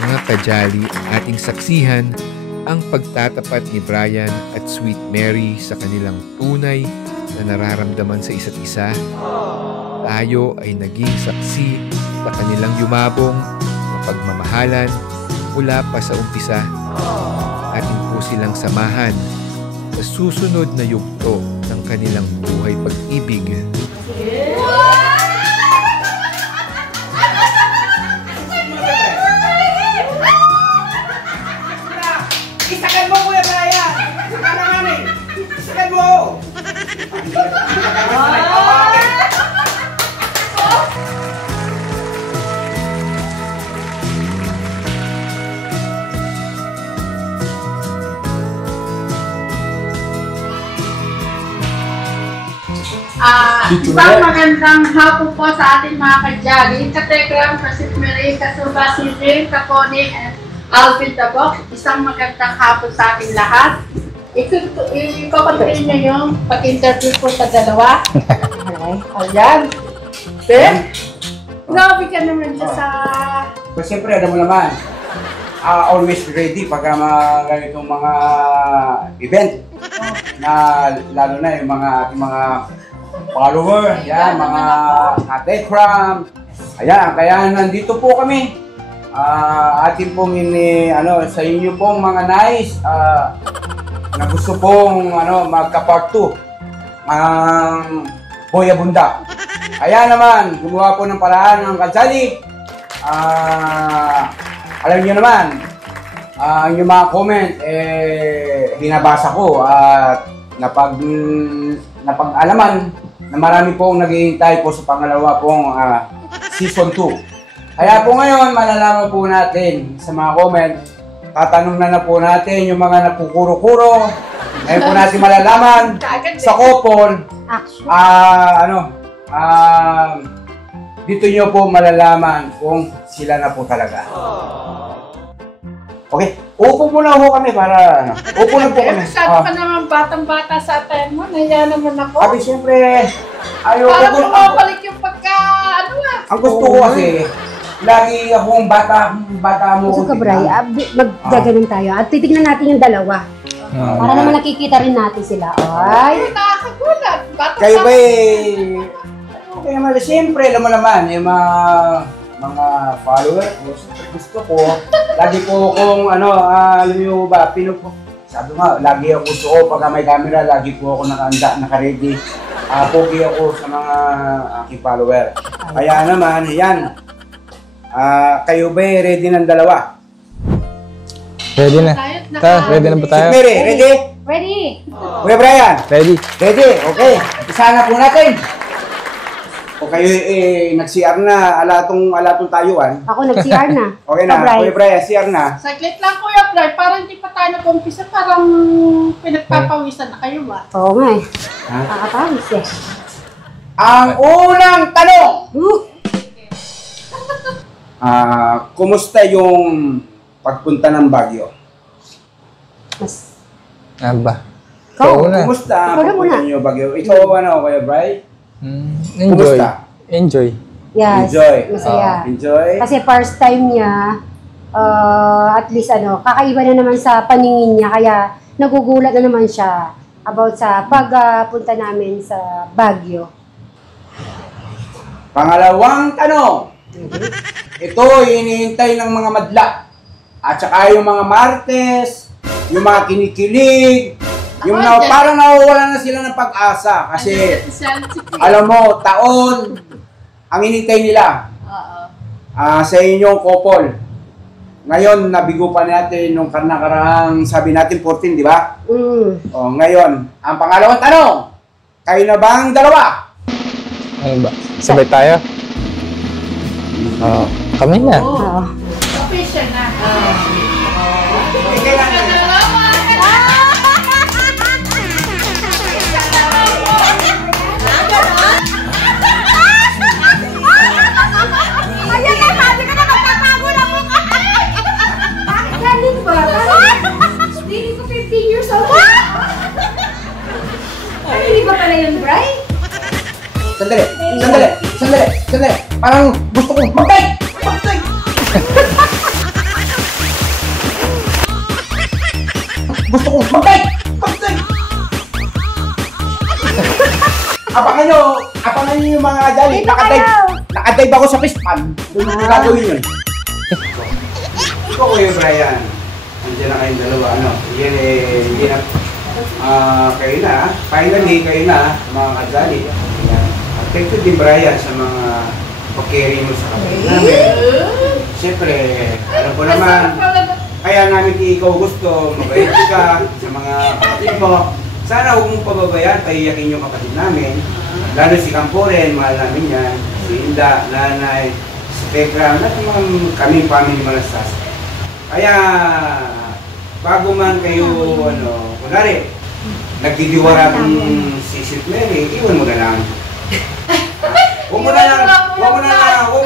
Mga kajali, ating saksihan ang pagtatapat ni Brian at Sweet Mary sa kanilang tunay na nararamdaman sa isa't isa. Tayo ay naging saksi sa kanilang yumabong na pagmamahalan mula pa sa umpisa. Atin po silang samahan sa susunod na yugto ng kanilang buhay pag-ibig. Isakan mo, Kuya Brian! Isakan naman eh! Isakan mo! Isang magandang hapon po sa ating mga kadyali, Kategram, Kasit Mary, Kasuba, Sidri, Kaponi, and Alvin Tabok. Isang magandang hapon sa ating lahat. Ikukontin niyo yung pag-interview po sa dalawa. Ayan. Ben, grabe ka naman siya sa... Pero siyempre, alam mo naman, always ready pagka mga ganitong mga event. Na lalo na yung mga ating mga follower, yan, mga Katekram. Ayan, kaya nandito po kami. Atin pong sa inyo pong mga nice na gusto pong magka-part 2 ang Boy Abunda. Kaya naman, gumawa po ng paraan ng kajali. Alam niyo naman, yung mga comment, binabasa ko at napag-alaman na marami pong naghihintay po sa pangalawa pong season 2. Kaya po ngayon, malalaman po natin sa mga comment, tatanong na po natin yung mga napukuro-kuro. Ngayon po natin malalaman sa couple, dito nyo po malalaman kung sila na po talaga. Okay, upo muna ho kami para upo na po kami. Masyado ka naman batang-bata sa atin mo, nahiya naman ako. Abi, siyempre, ayoko para ko. bumabalik yung pagka, Ang gusto ko kasi, lagi akong bata mo. Gusto ka, Brian, maggaganon tayo at titignan natin yung dalawa. Para naman nakikita rin natin sila. Ay! Nakakagulat. Kayo ba okay naman, siyempre, alam mo naman, yung mga follower ko, gusto ko, lagi po akong, alam nyo ba, sabi nga, lagi ako gusto ko, pagka may camera, lagi po ako naka-ready. Pogi ako sa mga aking follower. Kaya naman, yan, kayo ba ready ng dalawa? Ready na. Ready na ba tayo? Mary, ready? Ready! Kuya Brian? Ready. Ready, okay. Isa na po natin. O kayo nag-CR na, alatong tayuan. Ako nag-CR na. Okay na, Kuya Brian, CR na. Saglit lang, Kuya Brian. Parang hindi pa tayo nag-umpisa. Parang pinagpapawisan na kayo ba? Oo nga eh. Nakakapawis eh. Ang unang tanong! Kumusta yung pagpunta ng Baguio? Ano ba? Ikaw, Kumusta Ikaw na pagpunta muna. niyo Baguio? Ikaw, Kuya Brian? Enjoy. Kumusta? Enjoy. Yes. Enjoy. Masaya. Enjoy? Kasi first time niya, at least kakaiba na naman sa paningin niya. Kaya nagugulat na naman siya about sa pagpunta namin sa Baguio. Pangalawang tanong. Ito hinihintay ng mga madla. At saka yung mga martes, yung mga kinikilig, yung parang nawawala na sila ng pag-asa. Kasi, alam mo, taon ang hinihintay nila sa inyong couple. Ngayon, nabigo pa natin nung nakaraang sabi natin 14, di ba? O, ngayon, ang pangalawang tanong, kayo na ba ang dalawa? Ano ba? Sabay tayo? Oo. Kami na. Oo. Official na. Ayan na, sabi ka na magtatago na mo. Bakit galing ba? Hindi ko 15 years old. Hindi ba pala yun, Bri? Sandali. Parang gusto kong mag-bike! Gusto kong mag-dive! Mag-dive! Abangan nyo yung mga dali. Nakadive ako sa pispan. Doon ko gagawin yun. Ikaw Kuya Brian. Andiyan na kayong dalawa. Yan hindi na. Kayo na. Finally, kayo na. Mga kadali. Thank you din Brian sa mga pag-carry mo sa kapatid namin. Siyempre, alam ko naman. Kaya namin ikaw gusto. Mabait ka sa mga kapatid mo. Sana huwag mong pababayaan, paiyakin yung kapatid namin. Lalo si Camporen, mahal namin yan. Si Inda, Nanay, si Tekram, at mga kaming family malastas. Kaya, bago man kayo, kunwari, nagdidiwara kung si St. Mary, iwan mo na lang. Huwag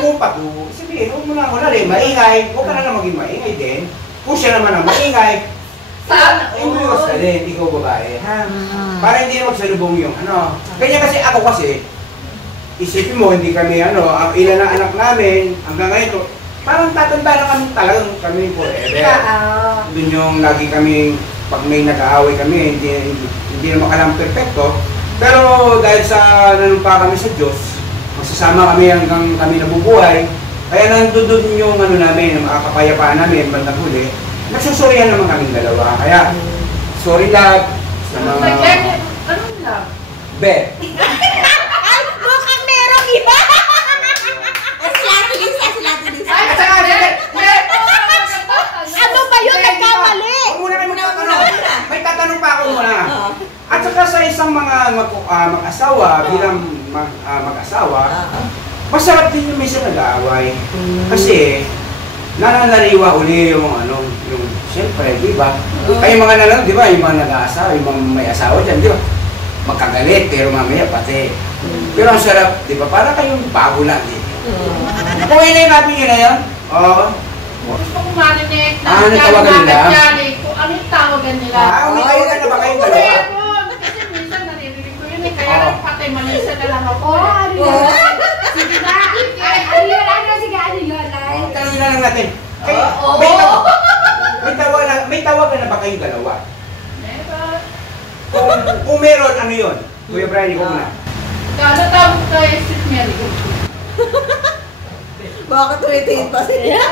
mo patu. Sabihin, huwag mo na, kunwari, maingay, huwag ka na lang maging maingay din. Kung siya naman ang maingay, iwas ka din, ikaw babae, ha? Para hindi na magsalubong yung Kanya kasi ako isipin mo, hindi kami ilan ang anak namin, hanggang ngayon, parang tatanda na kami talagang kami forever. Doon yung lagi kami, pag may nag-aaway kami, hindi naman kailangan perfecto. Pero dahil sa nanumpa kami sa Diyos, magsasama kami hanggang kami nabubuhay, kaya nandun yung namin, mga kapayapaan namin, bandang huli, nagsusurihan naman kaming dalawa. Kaya, sorry love sa mga... Anong love? Be. Ay, mukhang merong iba! Ano ba yun? Nagkamali! Huwag muna kayo magtatanong. May tatanong pa ako muna. At saka sa isang mga mag-asawa, bilang mag-asawa, masarap din yung minsan nag-aaway. Kasi, nananariwa uli yung siyempre, di ba? Ay, yung mga nanonood, di ba? Yung mga nag-aasawa, yung mga may asawa dyan, di ba? Magkagalit, pero mamaya pati. Pero ang sarap, di ba? Para kayong bago lang din. Kung inayangapin nyo na yan, Gusto kong marinig na tawagan nila? kung anong tawagan nila. May tawagan na ba kayong dalawa? Meron! Kasi minsan naririnig ko yun kaya lang patay malisa na lang ako. Sige na. Sige, ano yun? Tanongin na lang natin. May tawagan na ba kayong dalawa? Meron. Kung meron, ano yun? Kuya Brian, ikaw muna. Tawag kay St. Mary. Bakit ulitin pa siya?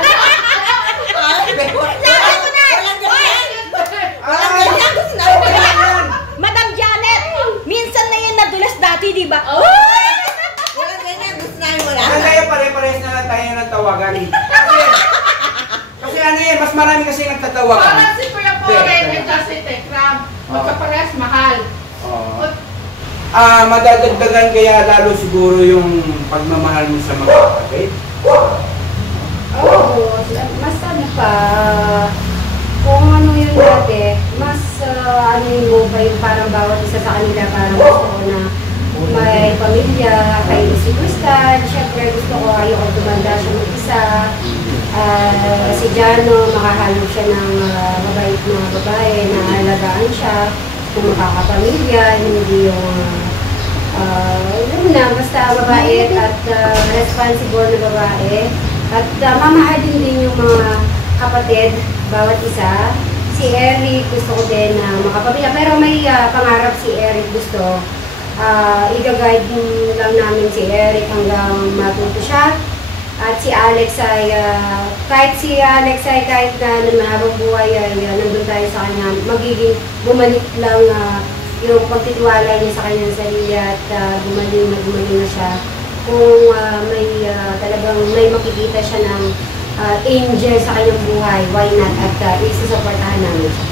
Madam Janet, minsan na yan nadulas dati, di ba? Walang ganyan, gusto namin wala. Kaya pare-pares na lang tayo ng tawagan. Kasi mas marami kasi nagtatawagan. Parang si Kuya Poren at si Tekram. Magkapares, mahal. Madadagdagan kaya lalo siguro yung pagmamahal mo sa mga kapatid. Mas kung ano yun dati, mas mo ba yung parang bawat isa sa kanila, parang gusto ko na may pamilya, kayo si Crystal, syempre gusto ko ayoko tumanda siya mag-isa. Si Jano, makahalo siya ng mabait na babae na alagaan siya, kung makakapamilya, hindi yung basta babae at responsible na babae. At mamahalin din yung mga kapatid, bawat isa. Si Eric, gusto ko din na makapamilya. Pero may pangarap si Eric, gusto. I-guide lang namin si Eric hanggang matuto siya. At si Alex ay, kahit na mahabang buhay ay nandun tayo sa kanya, magiging bumalik lang yung pagtitiwala niya sa kanyang sarili at gumaling na siya. Kung talagang may makikita siya ng angel sa kanyang buhay, why not? At isusuportahan namin siya.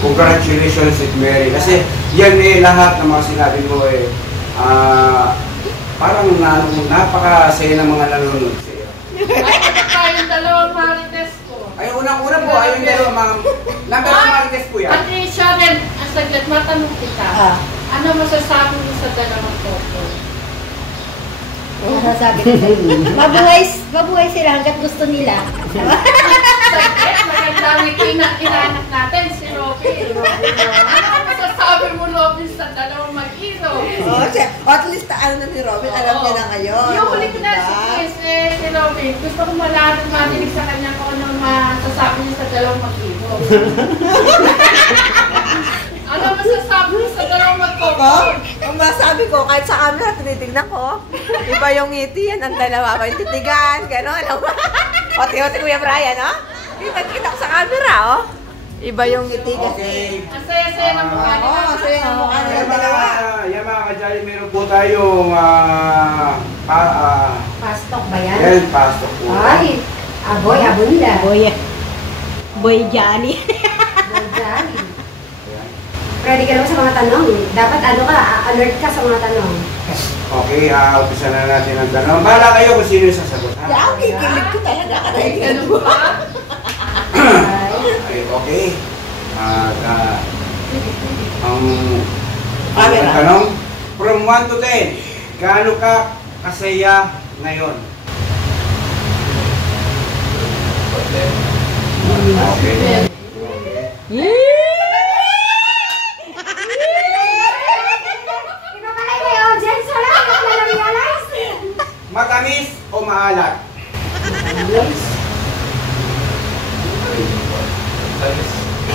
Congratulations, St. Mary. Kasi yan lahat ng mga sinabi mo parang napakasaya ng mga nanonood sa iyo. Ay, yung dalawang marites ko. Ay, unang-una po, ay yung dalawang mga marites po yan. Pati siya rin, saglit, matanong kita. Ano masasabi mo sa dalawang photo? Masasabi ko mabuhay sila hanggat gusto nila. Saglit, magandang inaanak natin, si Robin. Ano masasabi mo, Robin, sa dalawang mag-ino? At least ano na si Robin, alam niya na ngayon. Yung huli ko na si Robin, gusto ko malaman marinig sa kanya kung ano masasabi niyo sa dalawang mag-ibo? Ano masasabi niyo sa dalawang mag-ibo? Ang masabi ko, kahit sa camera, tinitignan ko. Iba yung ngiti yan, ang dalawa. May titigan, gano'n. Ote-ote Kuya Brian, no? Kita ko sa camera, oh. Iba yung ngiti kasi. Okay. Ang saya-saya ng mukha niyo. Oo, saya ng mukha niyo. Yan Dalawa. yan mga kajali, meron po tayong Pastok ba yan? yan, pastok po. Ay, aboy, abunda. Boy Johnny. Nagdali. Ayan. Ready ka naman sa mga tanong. Dapat ano ka, alert ka sa mga tanong. Okay, umpisa na natin ang tanong. Bahala kayo kung sino yung sasagot. Ha? Ang kikilig ko talaga. Ganun ba? Ay, okay. Ang Camera. tanong, from 1 to 10, gaano ka kasaya ngayon? Okay. Iba pala yung may audience, wala ka na na-realize. Matamis o maalat?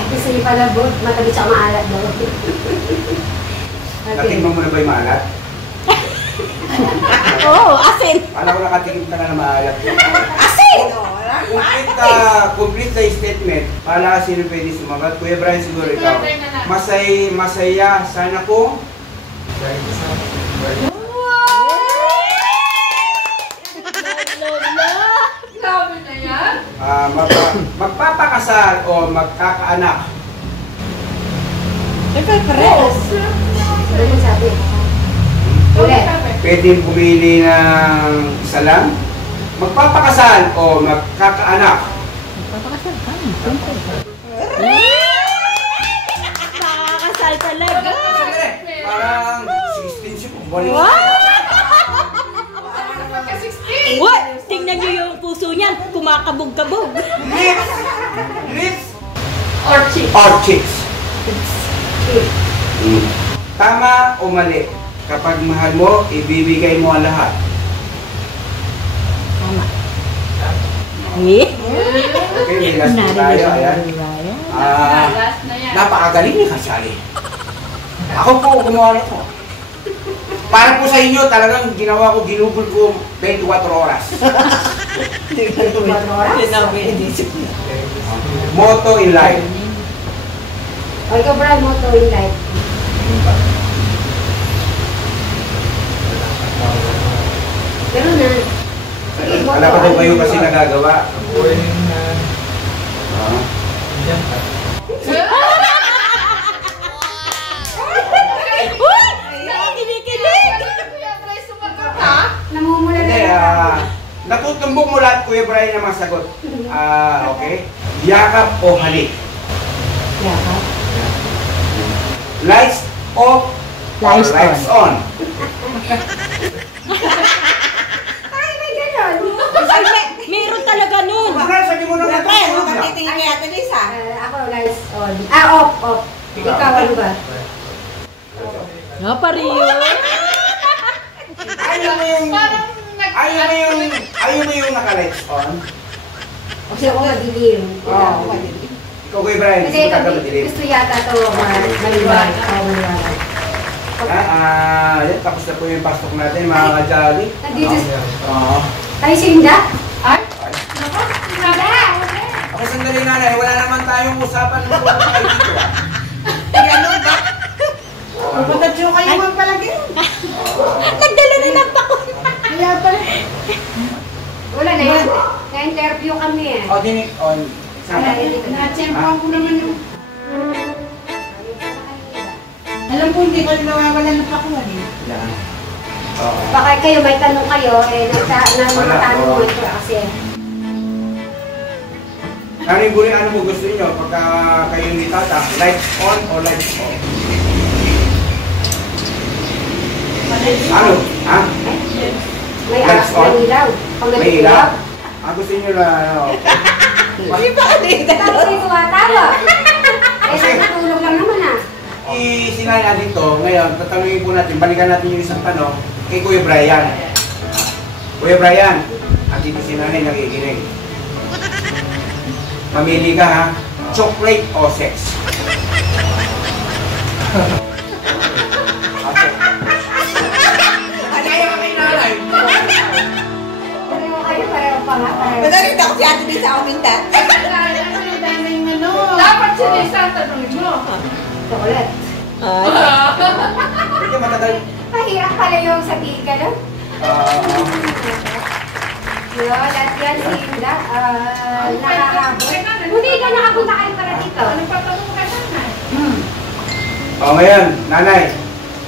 Gusto niyo pala, matabi siya maalat daw. Natikman mo na ba yung maalat? Oo, asin. Alam ko nakatikim ka na na maalat. Asin! Complete the statement. Para sino pwede sumagot. Kuya Brian, siguro ikaw. Masaya sana ko. Grabe na yan. Magpapakasal o magkakaanak. Pares. Ano yung sabi? Ulit. Pwede pumili ng isa lang. Magpapakasal o magkakaanak. Nakakasal talaga. Parang 16 siya. Balik. What? Tingnan niyo yung puso niyan. Kumakabog-kabog. Lips! Lips Or chick. or chicks? Tama o mali? Kapag mahal mo, ibibigay mo ang lahat. Eh? Okay, may last na tayo. Ayan. Last na yan. Napakagaling ni Kasali. Ako po, gumawa nito. Para po sa inyo, talagang ginawa ko, ginugol ko 24 oras. Motto in life. O ikaw, Brad, mo to in life. Pero na. Sige, mo Wala to. pa daw kayo kasi nagagawa. Uy! Kinikilig! Kuya Bray, sumagot ha? Namumula na Hindi, lang. natutumbok mo lahat, Kuya Brian, na masagot. Okay. Yakap o halik? Yakap. Lights off or lights on? Ay, may ganon. Meron talaga nun. Ano, sabi mo na Pre, natutumbok na. magtitingin kay Ate Lisa. Ako, lights on. Off. Ikaw, ano ba? Nga pa rin. Ayaw mo yung... Parang Ayaw mo yung naka-lights on? Kasi ako madilim. Oo. Ikaw, Kuya Brian, Kasi gusto ito, ka madilim. gusto yata ito maliwanag. Maliwanag. Yan, tapos na po yung pastok natin, mga kajali. Nandito. Oo. Ay, sinda? Ay, naku, Sinda! Ako sandali nanay, wala naman tayong usapan mo kung kayo dito. Ganun ba? Magpapatyo kayo mga palagi. Nagdala na ng pako. Kaya pala. Wala na yun. Na-interview kami eh. O, dinig, on. Na-champion ko naman yung... Alam ko hindi ko nawawalan ng pakuan eh. Yan. Oo. Baka kayo, may tanong kayo, nagtatanong mo ito kasi. Karing buli, ano mo gusto niyo pagka kayo ni Tata? Lights on or lights off? Ano? Ha? May Lights on? may ilaw. Pag May ilaw? Gusto niyo na ano? Hindi ba kanina? Tapos may tumatawa. Eh, natutulog lang naman ah. Isinay natin to. Ngayon, tatanungin po natin, balikan natin yung isang tanong kay Kuya Brian. Kuya Brian, at dito si nanay nakikinig. Mamili ka ha. Chocolate o sex? Pareho pa nga. Magalit ako si ate din sa kuminta. Dapat sila isang tanongin mo. Chocolate. Medyo matagal. Mahirap pala yung sabihin ka no? Yun, at yan si Inda. Nakahabot. Hindi ka nakapunta kayo para dito. Ano pa tanong ka nanay? Ngayon, nanay,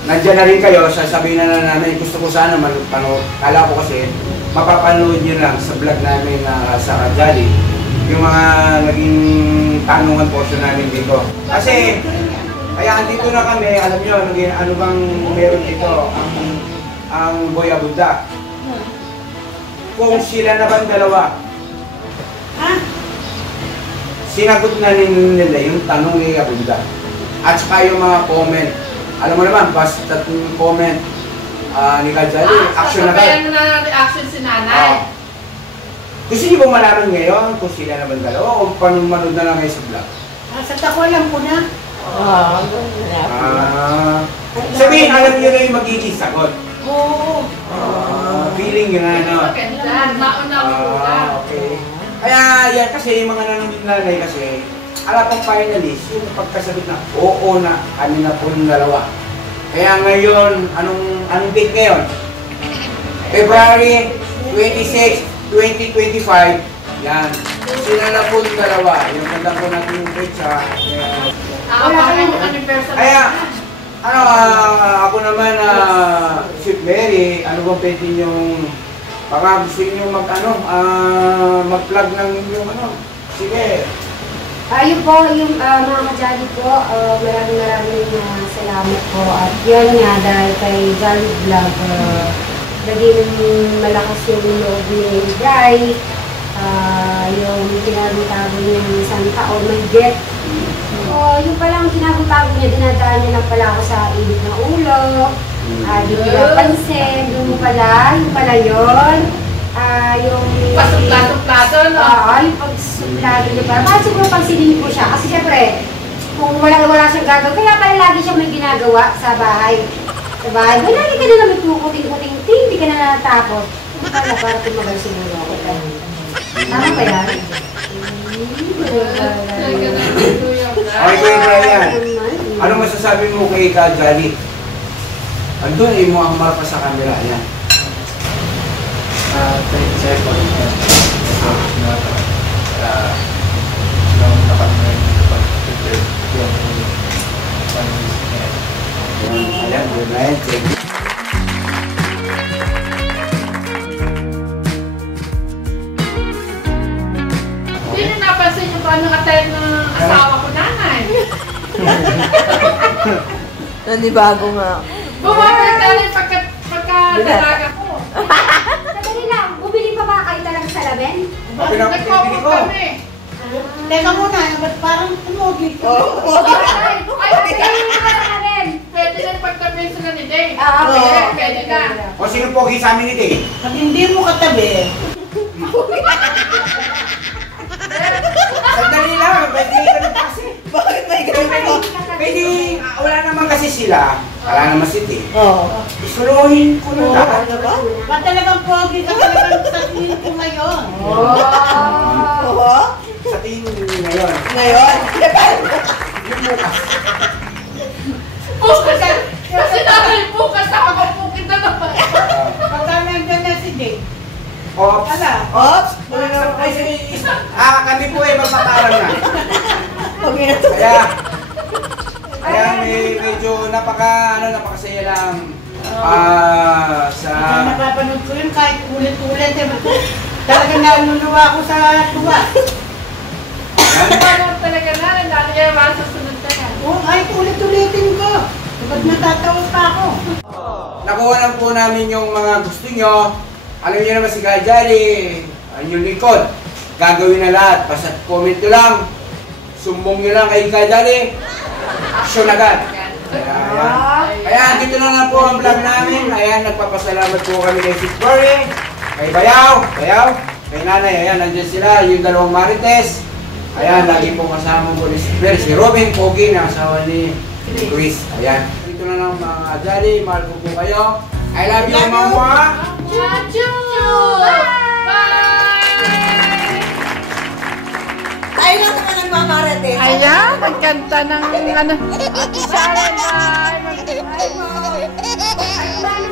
nandiyan na rin kayo, sasabihin na namin, gusto ko sana kala ko kasi, mapapanood nyo lang sa vlog namin sa Kajali, yung mga naging tanungan portion namin dito. Kasi, kaya andito na kami, alam nyo, ano bang meron dito, ang Boy Abunda. Kung sila na bang dalawa, sinagot na nila yung tanong ni Abunda. At saka yung mga comment. Alam mo naman, basta yung comment ni Kajali, action na kayo. Sasabayan mo na reaction si nanay. Gusto niyo bang malaman ngayon kung sila naman dalawa o manood na lang kayo sa vlog? Sa tako lang po na. Sabihin, alam niyo na yung magiging sagot. Oo. Feeling yun na, no? Mauna ko lang. Okay. Kaya yan kasi yung mga nanonood nanay kasi, ala pang finalist, yung pagkasagot na, oo na, kami na po yung dalawa. Kaya ngayon, anong date ngayon? February 26, 2025, yan. Sila na po yung dalawa. Yung ganda po natin yung pizza. Kaya, ako naman, Sweet Mary, ano bang pwede yung, baka gusto nyo mag-plug ng inyong sige. Ayun po, yung mga Kajali po, maraming salamat po. At yun nga, dahil kay Jolly Vlog, naging malakas yung loob ni Bri. Yung tinatago niya ng isang taon, may get. Yung palang tinatago niya, dinadaan niya lang pala ako sa init na ulo. Di pinapansin, yung pala yun. Yung Pasupla-suplado, no? yung pagsuplado niya para. Bakit siguro pansinin ko siya? Kasi siyempre, kung wala siyang gagawin, kaya pala lagi siya may ginagawa sa bahay. Lagi ka na naman kukuting-kuting, hindi ka na natapos. Para tumagal siguro ako. Tama ba yan? Okay, Kuya Brian. Ano masasabi mo kay Kajali? Andun mo ang marpa sa camera. Yan. 20 seconds. Nung tapat na yung Ayan, Kuya Brian. Thank you. Sino napansin niyo paano katay ng asawa ko nanay? Nanibago nga. Bumabalik ka rin pagka-dalaga ko. Sandali lang, bumili pa ba kayo talagang salamin? Nagpapag kami. Teka muna, ba't parang tumugli ko? Ay, salamin! pwede na pagtabi sila ni Dave. Pwede na. O sino pogi sa amin ito? Pag hindi mo katabi, Sandali lang, may ganun kasi. Bakit may ganun ko? Pwede, wala naman kasi sila. Wala naman si Dave. Oo. Isuruhin ko na lahat. Ano ba? ba't talagang pogi ka talagang sa tingin ko ngayon? Oo? Sa tingin ngayon. Ngayon? Bukas ka. Kasi nanay, bukas nakakapukit na naman. Pagka nandyan na si Dave, Ops. ala, Ops! Ay, sige. Kami po ay magpapaalam na. Huwag yun na to. Kaya medyo napakasaya lang. Sa... napapanood ko yun kahit ulit-ulit. Talagang naluluwa ako sa tuwa. Paano talaga na, dahil kaya masusunod na yan. Oo, kahit ulit-ulitin ko. Ba't natatawa pa ako? Nakuha lang po namin yung mga gusto nyo. Alam niyo naman si Kajali, ang yung likod. Gagawin na lahat. Basta comment nyo lang. Sumbong nyo lang kay Kajali. Action agad. Kaya dito na lang po ang vlog namin. Ayan, nagpapasalamat po kami kay Sweet Mary, kay Bayaw, kay Nanay. Ayan, nandiyan sila. Yung dalawang Marites. Ayan, lagi po kasama ko si Robin Pogi na asawa ni Chris. Ayan. Dito na lang mga Jolly, mahal ko po kayo. I love you, Mama! Tayo lang naman ang mamarate. Ayan, ang kanta ng ano. Ate Sharon, bye! Bye, Mom.